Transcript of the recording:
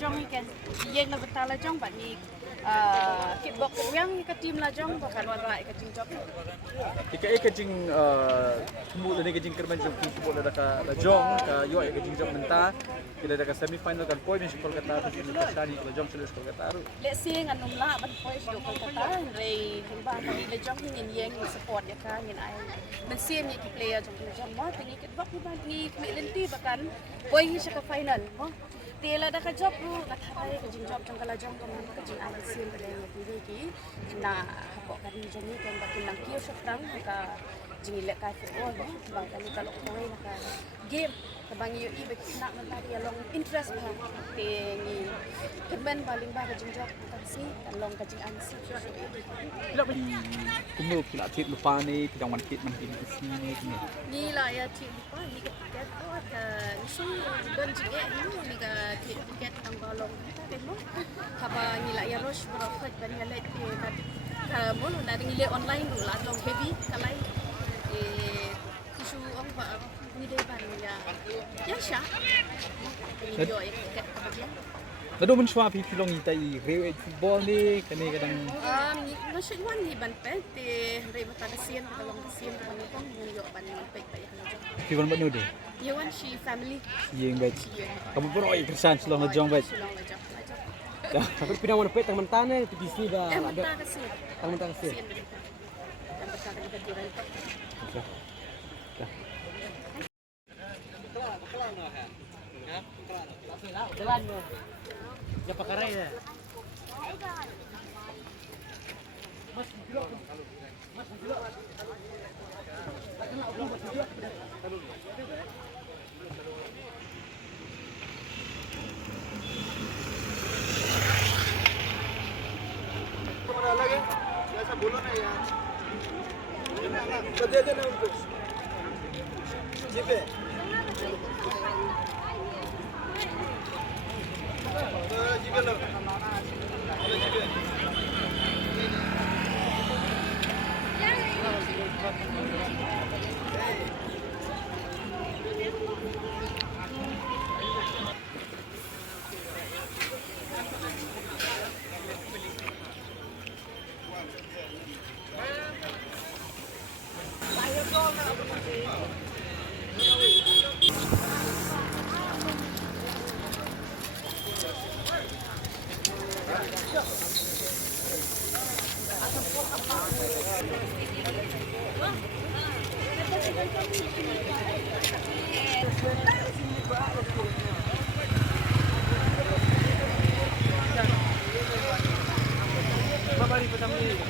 jong ikan yang na betala jong ba ni kickbox yang ka team la jong bukan wala ka team job Ika jing tumbuh dan ika jing kerman jong tumbuh dan ka jong ka yo ika jing jong menta kita ada semi final kan point di Kolkata di Indonesia kalau jong sudah Kolkata ru. let's see nganum la ban point di Kolkata re himba ka ni la jong hingin yang support ya ka ngin ai men sim ni player jong mo tingi kickbox ni ba ni lenti bakan boy siya ka final mo tela da ka job ru ngatharai ka jing job jong kala jong ko man ka jing ai sim ka dai ni ki na hapo ka ni jong ni kan bakin lang kiyo sa tang ka jing ile ka football ba ka ni kalok ko na ka game kabang yu ibe na man tadi along interest ba te ni kemen paling ba ka jing job ka si along ka jing an si so Bila beli tumbuh kila tit lupa ni kita wan kit man kini sini ni. ni la ya ti lupa ni ka tiket ko at isu don jige ni ka tiket ang balong ta mo kaba ni la ya rush bro fat ban ya let ka mo na ring ile online ru la long heavy kalai isu ang ba ni dai ban ya sha ni yo ya tiket ka ba Nado man shwa pi pilong ita I rewe football ni kani kadang no siya iwan ni ban pe te re mata kasian kalong kasian ko ni kong yo ban pe pa ya pi ban banu de. Iwan si family Yeng baik. Kamu pun oi kersan selong na jong baik. sulong la jong Tapi pinang mana pet tang mentane di sini dah ada mata kasian tang mentang sih. kasian dan betul kita tirai Jalan mo. Ya pakarai ya. Mabari pa kami.